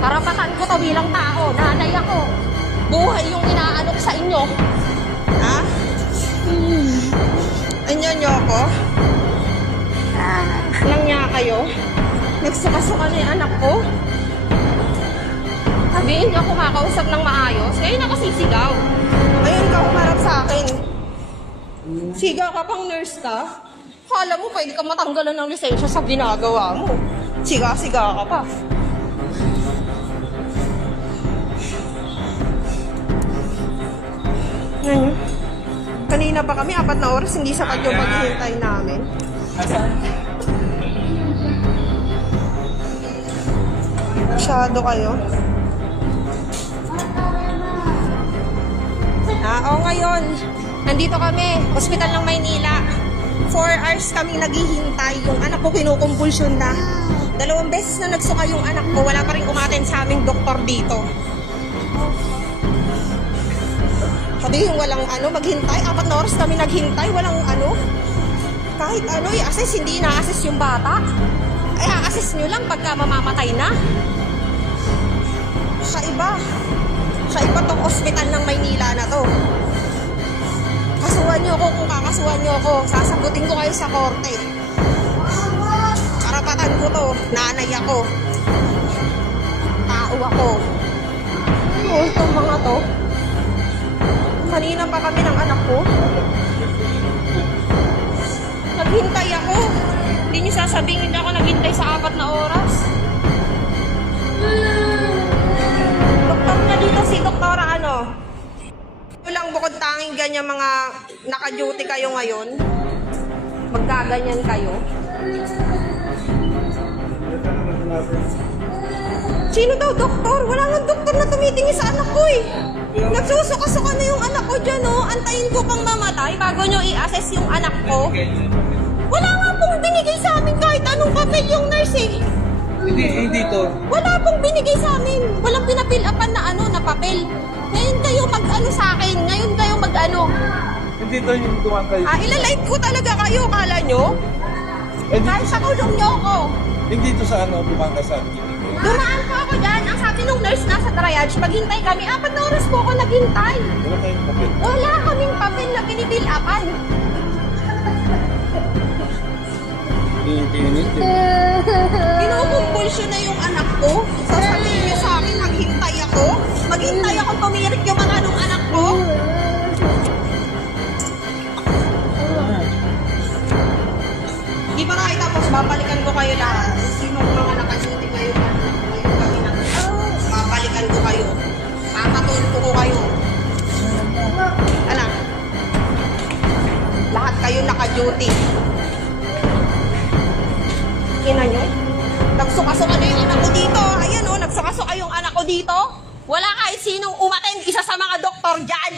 Karapatan ko to bilang tao. Nanay ako. Buhay yung inaano ko sa inyo. Ha? Anyan niyo ako? Nangya kayo? Nagsukasuka na yung anak ko? Sabihin niyo ako kakausap ng maayos. Kayo nakasisigaw. Ngayon ka humarap sa akin. Siga ka pang nurse ka? Kala mo pwede ka matanggalan ng lisensya sa ginagawa mo. Siga-siga ka pa. Ano? Kanina pa kami, 4 na oras, hindi sapat yung paghihintay namin. Masyado kayo. Ngayon, nandito kami, Hospital ng Maynila. 4 hours kami naghihintay. Yung anak ko kinukumpulsyon na. 2 beses na nagsuka yung anak ko, wala pa rin umaten sa aming doktor dito. Sabi yung walang maghintay, 4 na oras kami naghintay, walang kahit i-assess, hindi na-assess yung bata. Ay, a-assess nyo lang pagka mamamatay na. Sa iba tong ospital ng Maynila na to. Kasuhan nyo ako, kung kakasuhan nyo ako, sasagutin ko kayo sa korte. Karapatan ko to, nanay ako. Tao ako. Itong mga to. Kanina pa kami ng anak ko. Naghintay ako. Hindi niyo sasabihin hindi ako naghintay sa 4 na oras. Doktor na dito si Doktora Walang bukod tanging ganyan mga naka-duty kayo ngayon. Magkaganyan kayo. Sino daw doktor? Wala nga doktor na tumitingin sa anak ko eh. Nagsusuka-suka na yung anak ko dyan Antayin ko pang mamatay bago nyo i-assess yung anak ko. Wala nga pong binigay sa amin kahit anong papel yung nurse eh. Hindi to. Wala pong binigay sa amin. Walang pinapil-upan na papel. Ngayon kayo sa akin. Ngayon kayo Hindi to yung tuwan kayo. Ilalive ko talaga kayo, kala nyo? Kahit sa kulong nyo ako. Hindi to sa tuwan ka sa Dumaan po ako dyan. Ang sabi nung nurse nasa triage, maghintay kami. 4 na oras po ako naghintay. Wala kayong papel. Wala kaming papel na binibil-upan. Kinukumpulsyon na yung anak ko. Sasabihin niyo sa akin, maghintay ako. Maghintay ako tumirik yung mga nung anak ko. Di ba kahit tapos, babalikan ko kayo lahat. Sinong mga nakaduty ngayon gabi na. Babalikan ko kayo. Papatulpo ko kayo. Anak. Lahat kayo naka-duty. Ina nyo? Nagsuka-suka na yung anak ko dito. Ayan nagsuka-suka yung anak ko dito. Wala kahit sinong umaten, isa sa mga doktor dyan.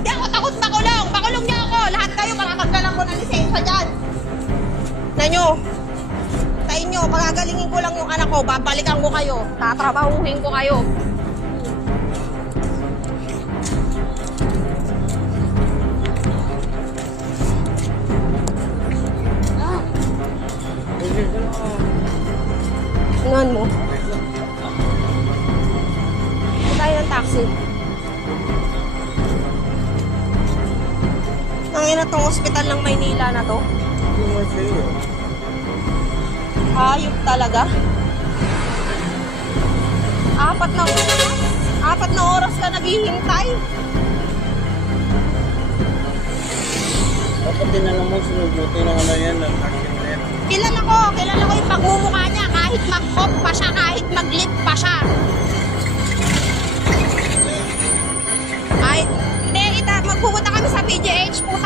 Di ako takot makulong. Pakulong niyo ako. Lahat kayo, makakagalang ko ng lisensya dyan. Na nyo, sa inyo, pagagalingin ko lang yung anak ko, babalikan ko kayo. Tatrabahuhin ko kayo. Anuhan mo? Tayo ng taxi. Nangina tong ospital ng Maynila na to. Ayop talaga. 4 na oras ka naghihintay. Dapat din alam mo, sinubuti na yan ng action na yan. Kilala ko yung pagmumukha niya. Kahit mag-off pa siya, kahit mag-lit pa siya. Hindi, magpupunta kami sa PGH. Kung